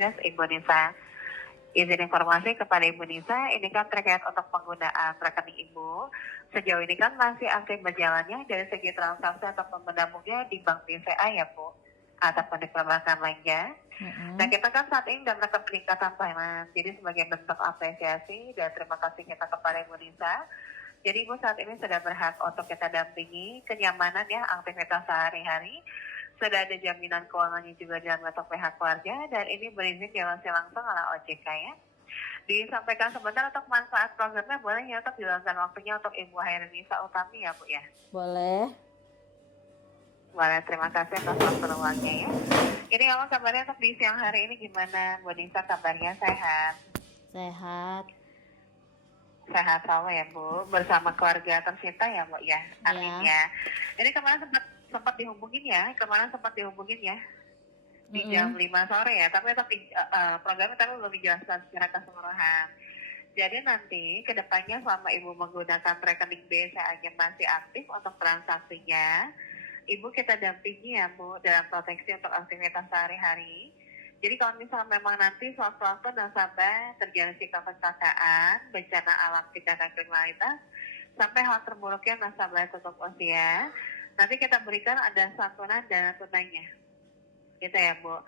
Yes, Ibu Nisa. Izin informasi kepada Ibu Nisa, ini kan terkait untuk penggunaan rekening Ibu. Sejauh ini kan masih aktif berjalannya dari segi transaksi atau menabungnya di Bank BCA ya Bu, ataupun di perbankan lainnya. Nah kita kan saat ini dalam rangka peningkatan pelayanan, jadi sebagai bentuk apresiasi dan terima kasih kita kepada Ibu Nisa. Jadi Ibu saat ini sudah berhak untuk kita dampingi kenyamanan ya aktivitas sehari-hari. Sudah ada jaminan keuangannya juga dalam bentuk pihak keluarga dan ini berizin diawasi langsung oleh OJK ya. Disampaikan sebentar untuk manfaat programnya boleh ya untuk diluangkan waktunya untuk Ibu Hairunisa Utami ya Bu ya. Boleh. Boleh, terima kasih atas waktu luangnya ya. Ini awal kabarnya untuk di siang hari ini gimana Bu Nisa, kabarnya sehat? Sehat. Sehat selalu ya Bu, bersama keluarga tercinta ya Bu ya, amin ya. Ini kemarin sempat dihubungin ya, di jam 5 sore ya, tapi programnya tapi belum dijelaskan secara keseluruhan. Jadi nanti kedepannya selama Ibu menggunakan rekening BCA-nya masih aktif untuk transaksinya, Ibu kita dampingi ya Bu dalam proteksi untuk aktivitas sehari-hari. Jadi kalau misalnya memang nanti sewaktu-waktu nasabah terjadi sikap kecelakaan, bencana alam, tindakan kriminalitas, sampai hal terburuknya nasabah tutup usia, nanti kita berikan ada santunan dana tunainya. Gitu ya Bu.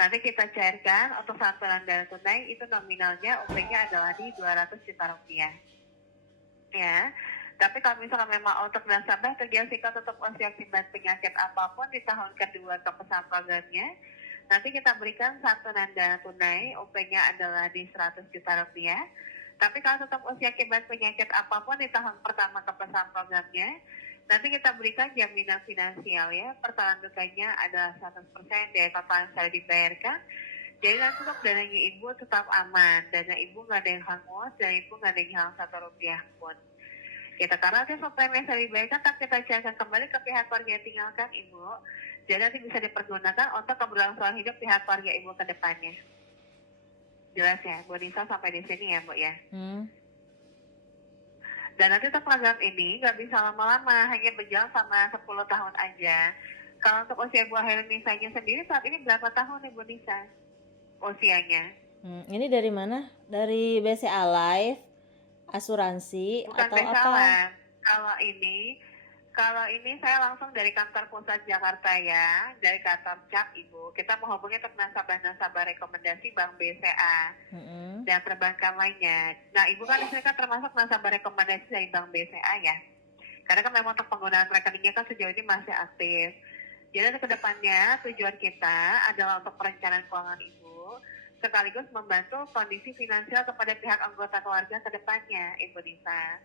Nanti kita cairkan untuk santunan dana tunai itu nominalnya UP-nya adalah di 200 juta rupiah. Ya. Tapi kalau misalnya memang untuk nasabah terjadi sikap tutup usia akibat penyakit apapun di tahun kedua kepesan programnya, nanti kita berikan santunan dana tunai, UP-nya adalah di 100 juta rupiah. Tapi kalau tetap usia akibat penyakit apapun di tahun pertama kepesan programnya, nanti kita berikan jaminan finansial ya, pertalan dukanya adalah 100% dari total yang sudah dibayarkan. Jadi nanti untuk dananya Ibu tetap aman, dana Ibu nggak ada yang hangus, dan Ibu nggak ada yang hilang 1 rupiah pun. Kita karena nanti premi yang sudah dibayarkan, tapi kita cairkan kembali ke pihak keluarga yang tinggalkan Ibu. Jadi nanti bisa dipergunakan untuk keberlangsungan hidup pihak keluarga Ibu ke depannya. Jelas ya, Bu Nisa sampai di sini ya Bu ya. Dan nanti untuk program ini nggak bisa lama-lama, hanya berjalan sama 10 tahun aja. Kalau untuk usia Bu Hairunisa-nya sendiri saat ini berapa tahun Ibu Nisa usianya? Ini dari mana? Dari BCA Life, asuransi, Bukan atau BCA apa? Life. Kalau ini saya langsung dari kantor pusat Jakarta ya, dari kantor CAP Ibu. Kita menghubungi untuk nasabah-nasabah rekomendasi Bank BCA dan perbankan lainnya. Nah Ibu kan di sini kan termasuk nasabah rekomendasi dari Bank BCA ya. Karena kan memang untuk penggunaan rekeningnya kan sejauh ini masih aktif. Jadi ke depannya tujuan kita adalah untuk perencanaan keuangan Ibu, sekaligus membantu kondisi finansial kepada pihak anggota keluarga ke depannya, Ibu Nisa.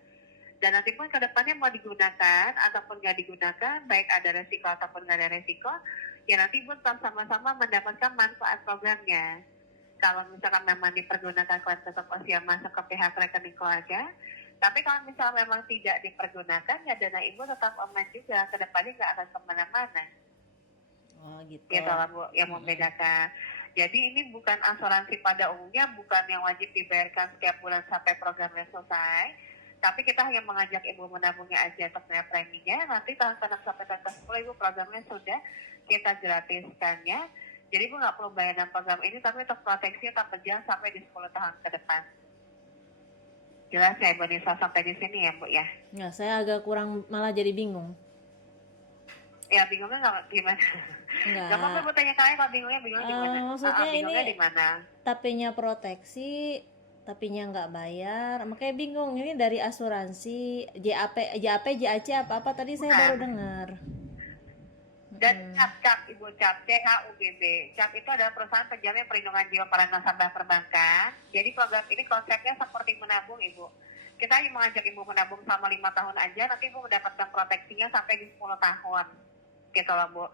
Dan nanti pun ke depannya mau digunakan ataupun nggak digunakan, baik ada resiko ataupun nggak ada resiko, ya nanti Ibu tetap sama-sama mendapatkan manfaat programnya. Kalau misalkan memang dipergunakan kelas tetap usia masuk ke pihak rekening keluarga, tapi kalau misalnya memang tidak dipergunakan, ya dana Ibu tetap aman juga, ke depannya nggak akan kemana-mana. Oh gitu. Gitu lah Bu, yang membedakan. Jadi ini bukan asuransi pada umumnya, bukan yang wajib dibayarkan setiap bulan sampai programnya selesai. Tapi kita hanya mengajak Ibu menabungnya aja untuk nilai preminya. Nanti tahun ke-6 sampai tahun ke-10 Ibu programnya sudah kita gratiskannya. Jadi Ibu nggak perlu bayar dalam program ini, tapi untuk proteksi tetap berjalan sampai di 10 tahun ke depan. Jelas ya Ibu Nisa sampai di sini ya Bu ya? Ya, saya agak kurang, malah jadi bingung. Ya bingungnya nggak gimana? Nggak apa-apa Bu tanya kalian kalau bingungnya gimana? Maksudnya bingungnya ini di mana? tapinya proteksi, tapinya nggak bayar, makanya bingung. Ini dari asuransi JAP, JAC apa tadi saya baru dengar. Dan CAP Ibu, CHUGB. CAP itu adalah perusahaan penjamin perlindungan jiwa para nasabah perbankan. Jadi program ini konsepnya seperti menabung Ibu. Kita hanya mengajak Ibu menabung selama 5 tahun aja, nanti Ibu mendapatkan proteksinya sampai di 10 tahun. Gitu loh Bu.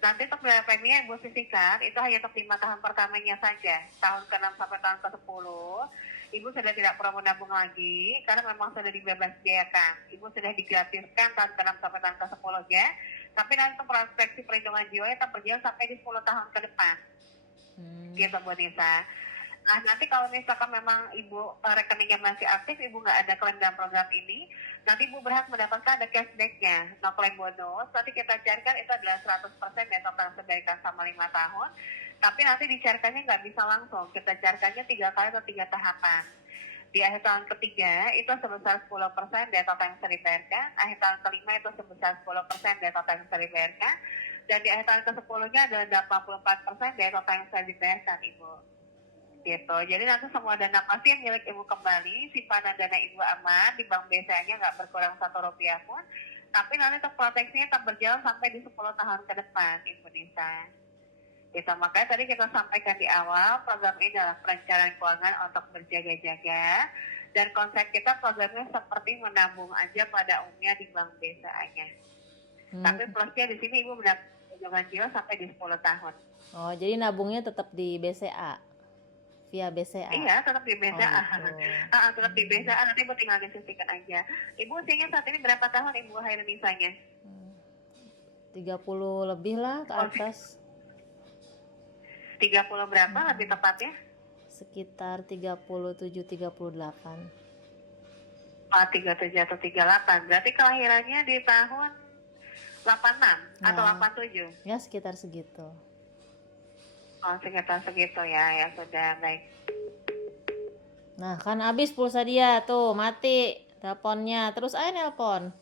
Nanti untuk biaya premi yang Ibu sisihkan, itu hanya untuk 5 tahun pertamanya saja. Tahun ke-6 sampai tahun ke-10, Ibu sudah tidak perlu menabung lagi, karena memang sudah dibebas biayakan. Ibu sudah digratiskan tahun ke-6 sampai tahun ke-10 ya. Tapi nanti untuk proteksi perlindungan jiwa tetap berjalan sampai di 10 tahun ke depan. Gitu Bu Nisa. Nah nanti kalau misalkan memang Ibu rekeningnya masih aktif, Ibu nggak ada klaim dalam program ini, nanti Ibu berhak mendapatkan ada cashbacknya, no claim bonus. Nanti kita carikan itu adalah 100% dari total yang diberikan sama 5 tahun. Tapi nanti dicairkannya nggak bisa langsung, kita cairkannya 3 kali atau 3 tahapan. Di akhir tahun ketiga itu sebesar 10% dari total yang bisa dibayarkan, akhir tahun kelima itu sebesar 10% dari total yang bisa dibayarkan, dan di akhir tahun ke-10-nya adalah 84% dari total yang bisa dibayarkan, Ibu. Gitu. Jadi nanti semua dana pasti yang milik Ibu kembali, simpanan dana Ibu aman, di bank BCA-nya nggak berkurang 1 rupiah pun, tapi nanti untuk proteksinya tetap berjalan sampai di 10 tahun ke depan, Ibu Nisa. Gitu, makanya tadi kita sampaikan di awal, program ini adalah perencanaan keuangan untuk berjaga-jaga, dan konsep kita programnya seperti menabung aja pada umumnya di bank BCA-nya. Tapi plusnya di sini Ibu mendapat tunjangan jiwa sampai di 10 tahun. Oh, jadi nabungnya tetap di BCA, via BCA. Iya, tetap di BCA. Oh, gitu. Tetap di BCA, nanti Ibu tinggal disuntikan aja. Ibu usianya saat ini berapa tahun Ibu Hairunisanya? 30 lebih lah ke atas. 30 berapa lebih tepatnya? Sekitar 37-38. 37 atau 38. Berarti kelahirannya di tahun 86 atau 87? Ya, sekitar segitu. Oh, sekitar segitu ya. Ya sudah, baik. Nah, kan habis pulsa dia tuh, mati teleponnya. Terus aja nelpon.